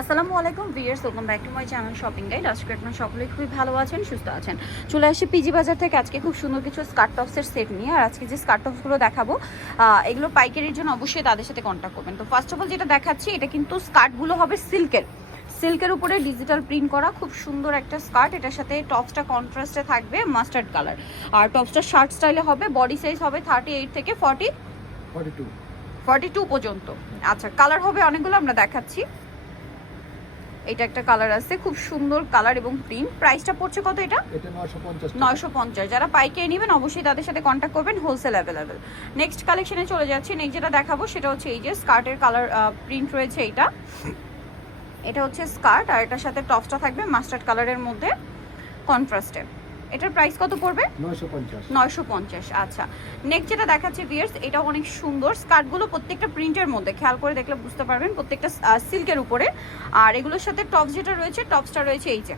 আসসালামু আলাইকুম viewers welcome back to my channel shopping guide আজকে আপনারা সকলেই খুবই ভালো আছেন সুস্থ আছেন। চলে আসি পিজি বাজার থেকে। আজকে খুব সুন্দর কিছু স্কার্ট টপসের সেট নিয়ে। আর আজকে যে স্কার্ট টপসগুলো দেখাবো এগুলো পাইকারির জন্য অবশ্যই তাদের সাথে কন্ট্যাক্ট করবেন। তো ফার্স্ট অফ অল যেটা দেখাচ্ছি এটা কিন্তু স্কার্টগুলো হবে সিল্কের সিল্কের উপরে ডিজিটাল প্রিন্ট করা খুব সুন্দর একটা স্কার্ট এটার সাথে টপসটা কন্ট্রাস্টে থাকবে মাস্টার্ড কালার আর টপসটা শার্ট স্টাইলে হবে বডি সাইজ হবে থার্টি এইট থেকে forty forty two forty two পর্যন্ত। আচ্ছা কালার হবে অনেকগুলো আমরা দেখাচ্ছি। এটা একটা কালার আছে খুব সুন্দর কালার এবং প্রিন্ট প্রাইসটা পড়ছে কত এটা? এটা নয়শো পঞ্চাশ নয়শো পঞ্চাশ। যারা পাইকারি নেবেন অবশ্যই তাদের সাথে কন্ট্যাক্ট করবেন হোলসেল অ্যাভেলেবেল নেক্সট কালেকশনে চলে যাচ্ছি। নেক্সট যেটা দেখাবো সেটা হচ্ছে এই যে স্কার্টের কালার প্রিন্ট রয়েছে এটা। এটা হচ্ছে স্কার্ট আর এটার সাথে টপসটা থাকবে মাস্টার্ড কালারের মধ্যে কন্ট্রাস্টে এটার প্রাইস কত পড়বে? নয়শো পঞ্চাশ। নয়শো পঞ্চাশ আচ্ছা। নেক্সট যেটা দেখাচ্ছে বিয়ার্স এটা অনেক সুন্দর। স্কার্টগুলো প্রত্যেকটা প্রিন্টের মধ্যে খেয়াল করে দেখলে বুঝতে পারবেন প্রত্যেকটা সিল্কের উপরে। আর এগুলোর সাথে টপস যেটা রয়েছে টপসটা রয়েছে এই যে।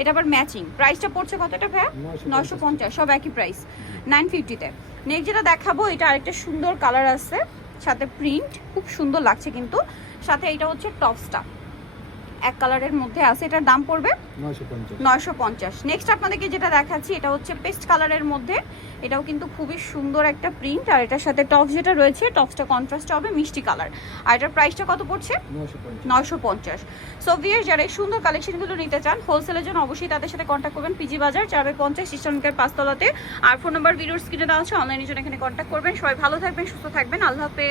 এটা আবার ম্যাচিং প্রাইসটা পড়ছে কত এটা ভাইয়া? নয়শো পঞ্চাশ। সব একই প্রাইস নাইন ফিফটিতে নেক্সট যেটা দেখাবো এটা আরেকটা সুন্দর কালার আছে সাথে প্রিন্ট খুব সুন্দর লাগছে কিন্তু। সাথে এটা হচ্ছে টপসটা এক কালারের মধ্যে আছে। এটার দাম পড়বে নয়শো পঞ্চাশ। নেক্সট আপনাদেরকে যেটা দেখাচ্ছি এটা হচ্ছে পেস্ট কালারের মধ্যে। এটাও কিন্তু খুবই সুন্দর একটা প্রিন্ট আর এটার সাথে টপস যেটা রয়েছে টপসটা কন্ট্রাস্ট হবে মিষ্টি কালার। আর এটার প্রাইসটা কত পড়ছে? নয়শো পঞ্চাশ। সো ভিয়ার যারা এই সুন্দর কালেকশনগুলো নিতে চান হোলসেলের জন্য অবশ্যই তাদের সাথে কন্ট্যাক্ট করবেন পিজি বাজার চারবে পঞ্চাশ ইস্টার্নকের পাঁচতলাতে। আর ফোন নাম্বার ভিডিওর স্ক্রিনে দেওয়া আছে অনলাইনের জন্য এখানে কন্ট্যাক্ট করবেন। সবাই ভালো থাকবেন সুস্থ থাকবেন। আল্লাহ হাফেজ।